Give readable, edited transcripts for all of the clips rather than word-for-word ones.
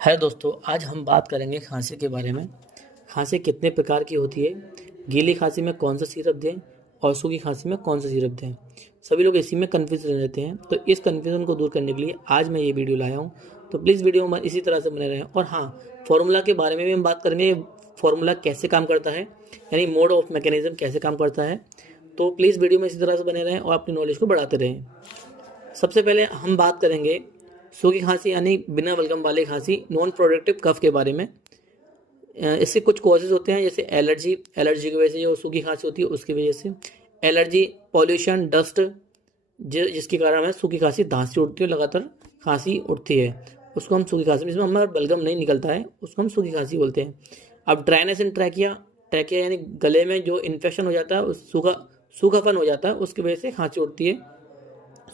है दोस्तों, आज हम बात करेंगे खांसी के बारे में। खांसी कितने प्रकार की होती है, गीली खांसी में कौन सा सिरप दें और सूखी खांसी में कौन सा सिरप दें। सभी लोग इसी में कन्फ्यूज रहते हैं, तो इस कन्फ्यूजन को दूर करने के लिए आज मैं ये वीडियो लाया हूँ। तो प्लीज़ वीडियो में इसी तरह से बने रहें। और हाँ, फार्मूला के बारे में भी हम बात करेंगे। फार्मूला कैसे काम करता है, यानी मोड ऑफ मैकेनिज्म कैसे काम करता है। तो प्लीज़ वीडियो में इसी तरह से बने रहें और अपनी नॉलेज को बढ़ाते रहें। सबसे पहले हम बात करेंगे सूखी खांसी यानी बिना बलगम वाली खांसी, नॉन प्रोडक्टिव कफ के बारे में। इसके कुछ कॉजेज होते हैं, जैसे एलर्जी की वजह से जो सूखी खांसी होती है उसकी वजह से। एलर्जी, पॉल्यूशन, डस्ट, जिसके कारण हमें सूखी खांसी धांसी उठती है, लगातार खांसी उठती है, उसको हम सूखी खांसी, जिसमें हमारा बलगम नहीं निकलता है उसको हम सूखी खांसी बोलते हैं। अब ड्राइनेस इन ट्रैकिया, ट्रैकिया यानी गले में जो इन्फेक्शन हो जाता है, उस सूखापन हो जाता है, उसकी वजह से खांसी उठती है,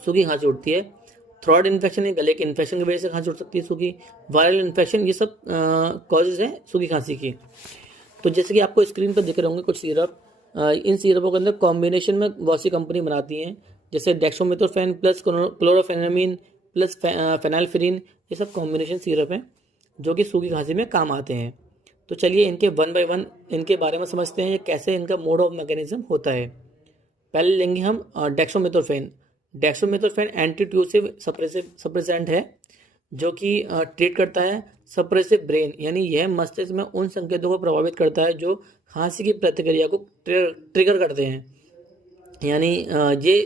सूखी खांसी उठती है। थ्रोट इन्फेक्शन या गले के इन्फेक्शन की वजह से खांसी उठ सकती है सूखी। वायरल इन्फेक्शन, ये सब कॉजेज हैं सूखी खांसी की। तो जैसे कि आपको स्क्रीन पर दिख रहे होंगे कुछ सिरप, इन सिरपों के अंदर कॉम्बिनेशन में बहुत सी कंपनी बनाती हैं, जैसे डेक्सोमेथोफेन प्लस क्लोरोफेनामिन प्लस फेनाइलफ्यूरिन। ये सब कॉम्बिनेशन सिरप हैं जो कि सूखी खांसी में काम आते हैं। तो चलिए इनके वन बाय वन इनके बारे में समझते हैं, कैसे इनका मोड ऑफ मैकेनिज्म होता है। पहले लेंगे हम डेक्सोमेथोफेन। डेक्सोमेथोफेन एंटी ट्यूसिव सप्रेसेंट है, जो कि ट्रीट करता है सप्रेसिव ब्रेन, यानी यह मस्तिष्क में उन संकेतों को प्रभावित करता है जो खांसी की प्रतिक्रिया को ट्रिगर करते हैं। यानी ये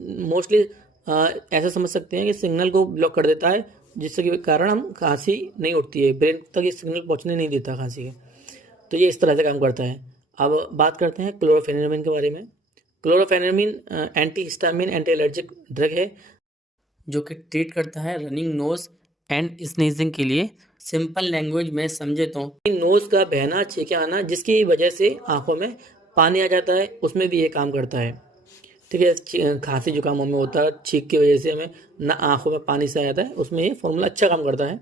मोस्टली ऐसा समझ सकते हैं कि सिग्नल को ब्लॉक कर देता है, जिससे के कारण हम खांसी नहीं उठती है, ब्रेन तक ये सिग्नल पहुंचने नहीं देता खांसी के। तो ये इस तरह से काम करता है। अब बात करते हैं क्लोरोफेनेमिन के बारे में। Chlorphenamine anti histamine anti allergic drug है, जो कि ट्रीट करता है रनिंग नोज एंड स्नीजिंग के लिए। सिंपल लैंग्वेज में समझे तो नोज का बहना, छींके आना, जिसकी वजह से आंखों में पानी आ जाता है, उसमें भी ये काम करता है। ठीक है, खांसी जुकाम हमें होता है, छींक की वजह से हमें ना आंखों में पानी से आ जाता है, उसमें ये फॉर्मूला अच्छा काम करता है।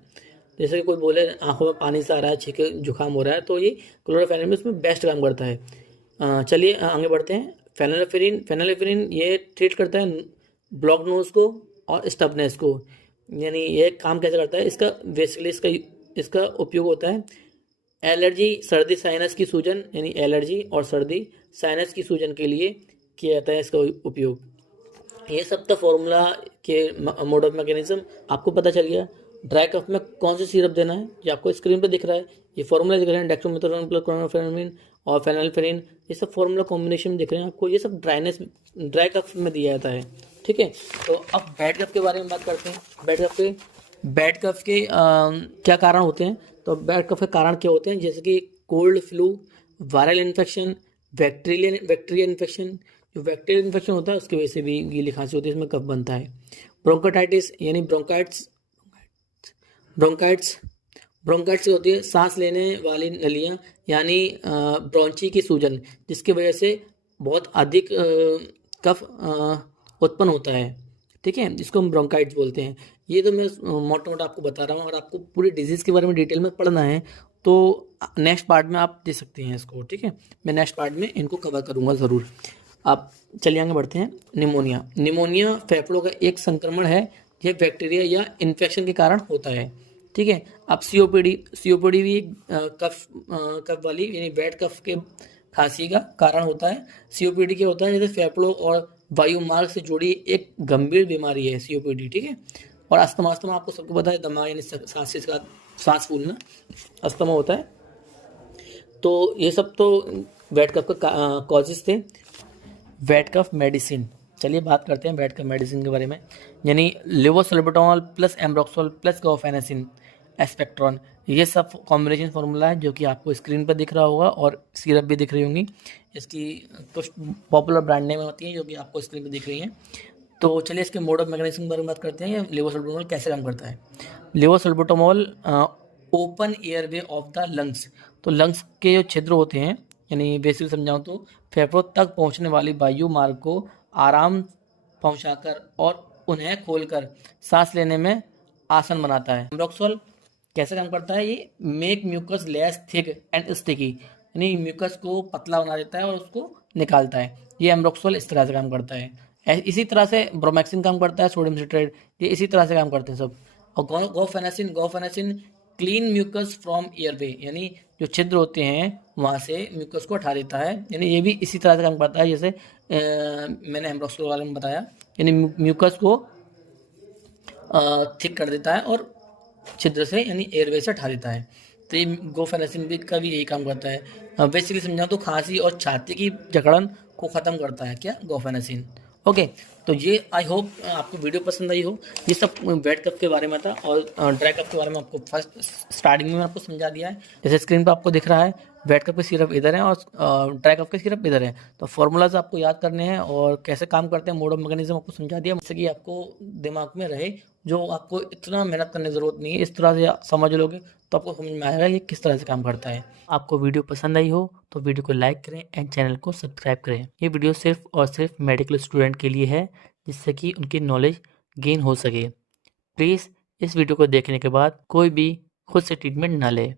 जैसे कि कोई बोले आंखों में पानी से आ रहा है, छींके जुकाम हो रहा है, तो ये क्लोरोफेनेमिन उसमें बेस्ट काम करता है। चलिए आगे बढ़ते हैं। फेनाइलफ्यूरिन ये ट्रीट करता है ब्लॉक नोज को और स्टफनेस को। यानी ये काम कैसे करता है, इसका बेसिकली इसका उपयोग होता है एलर्जी, सर्दी, साइनस की सूजन, यानी एलर्जी और सर्दी साइनस की सूजन के लिए किया जाता है इसका उपयोग। ये सब तो फॉर्मूला के मोड ऑफ मैकेनिज्म आपको पता चल गया। ड्राई कफ में कौन सा सिरप देना है, ये आपको स्क्रीन पर दिख रहा है, ये फॉर्मूला दिख रहे हैं, डेक्सोमेथासोन प्लस क्लोरोफेनामिन और फेनाइलफ्यूरिन, ये सब फॉर्मूला कॉम्बिनेशन में दिख रहे हैं आपको। ये सब ड्राई कफ में दिया जाता है। ठीक है, तो अब बैड कफ के बारे में बात करते हैं। बैड कफ के क्या कारण होते हैं। तो बैड कफ के कारण क्या होते हैं, जैसे कि cold, flu, viral infection, bacterial infection. जो बैक्टीरियल इन्फेक्शन होता है उसकी वजह से भी गीली खांसी होती है, इसमें कफ बनता है। ब्रोंकाइटिस यानी ब्रोंकाइट्स ब्रोंकाइटिस होती है सांस लेने वाली नलियाँ, यानी ब्रोंची की सूजन, जिसकी वजह से बहुत अधिक कफ उत्पन्न होता है। ठीक है, जिसको हम ब्रोंकाइटिस बोलते हैं। ये तो मैं मोटा मोटा आपको बता रहा हूँ, और आपको पूरी डिजीज़ के बारे में डिटेल में पढ़ना है तो नेक्स्ट पार्ट में आप दे सकते हैं इसको। ठीक है, मैं नेक्स्ट पार्ट में इनको कवर करूँगा ज़रूर। आप चलिए आगे बढ़ते हैं। निमोनिया फेफड़ों का एक संक्रमण है, यह बैक्टीरिया या इन्फेक्शन के कारण होता है। ठीक है, अब सीओपीडी भी कफ वाली यानी बैड कफ के खांसी का कारण होता है। सीओपीडी क्या होता है, जैसे फेफड़ों और वायु मार्ग से जुड़ी एक गंभीर बीमारी है सीओपीडी। ठीक है, और अस्थमा आपको सबको पता है, दमा यानी सांस फूलना, अस्थमा होता है। तो ये सब तो बैड कफ का कॉजेज थे। बैड कफ मेडिसिन, चलिए बात करते हैं बैड कफ मेडिसिन के बारे में। यानी लेवोसल्बुटामॉल प्लस एम्ब्रोक्सोल प्लस गाबापेनेसिन एस्पेक्ट्रॉन, ये सब कॉम्बिनेशन फार्मूला है जो कि आपको स्क्रीन पर दिख रहा होगा, और सिरप भी दिख रही होंगी। इसकी कुछ पॉपुलर ब्रांड नेम होती हैं जो कि आपको स्क्रीन पर दिख रही हैं। तो चलिए इसके मोड ऑफ मैकेनिज्म के बारे में बात करते हैं। लेवोसल्बुटामॉल कैसे काम करता है। Levosalbutamol open airway of the lungs, तो लंग्स के जो छिद्र होते हैं, यानी बेसिकली समझाऊँ तो फेफड़ों तक पहुंचने वाली वायु मार्ग को आराम पहुंचाकर और उन्हें खोलकर सांस लेने में आसान बनाता है। एम्ब्रोक्सोल कैसे काम करता है, ये make mucus less thick and sticky, यानी म्यूकस को पतला बना देता है और उसको निकालता है। ये एम्ब्रोक्सोल इस तरह से काम करता है। इसी तरह से ब्रोमैक्सिन काम करता है, सोडियम सिट्रेट, ये इसी तरह से काम करते हैं सब। और गोफेनासिन क्लीन म्यूकस फ्रॉम एयरवे, यानी जो छिद्र होते हैं वहाँ से म्यूकस को हटा देता है। यानी ये भी इसी तरह से काम करता है जैसे मैंने एम्ब्रोक्सोल के बारे में बताया, यानी म्यूकस को थिक कर देता है और छिद्र से यानी एयरवे से हटा देता है। तो ये गोफेनासिन भी का भी यही काम करता है। बेसिकली समझाऊँ तो खांसी और छाती की जकड़न को ख़त्म करता है क्या, गोफेनासिन। ओके, तो ये आई होप आपको वीडियो पसंद आई हो। ये सब वेट कफ के बारे में था और ड्राई कफ के बारे में आपको फर्स्ट स्टार्टिंग में आपको समझा दिया है। जैसे स्क्रीन पर आपको दिख रहा है वेट कफ के सिरप इधर है और ड्राई कफ के सिरप इधर है। तो फॉर्मूलाज आपको याद करने हैं और कैसे काम करते हैं, मोड ऑफ मैकेनिज्म आपको समझा दिया, जैसे कि आपको दिमाग में रहे, जो आपको इतना मेहनत करने की ज़रूरत नहीं है। इस तरह से समझ लोगे तो आपको समझ में आएगा ये किस तरह से काम करता है। आपको वीडियो पसंद आई हो तो वीडियो को लाइक करें एंड चैनल को सब्सक्राइब करें। ये वीडियो सिर्फ और सिर्फ मेडिकल स्टूडेंट के लिए है, जिससे कि उनकी नॉलेज गेन हो सके। प्लीज़ इस वीडियो को देखने के बाद कोई भी खुद से ट्रीटमेंट ना ले।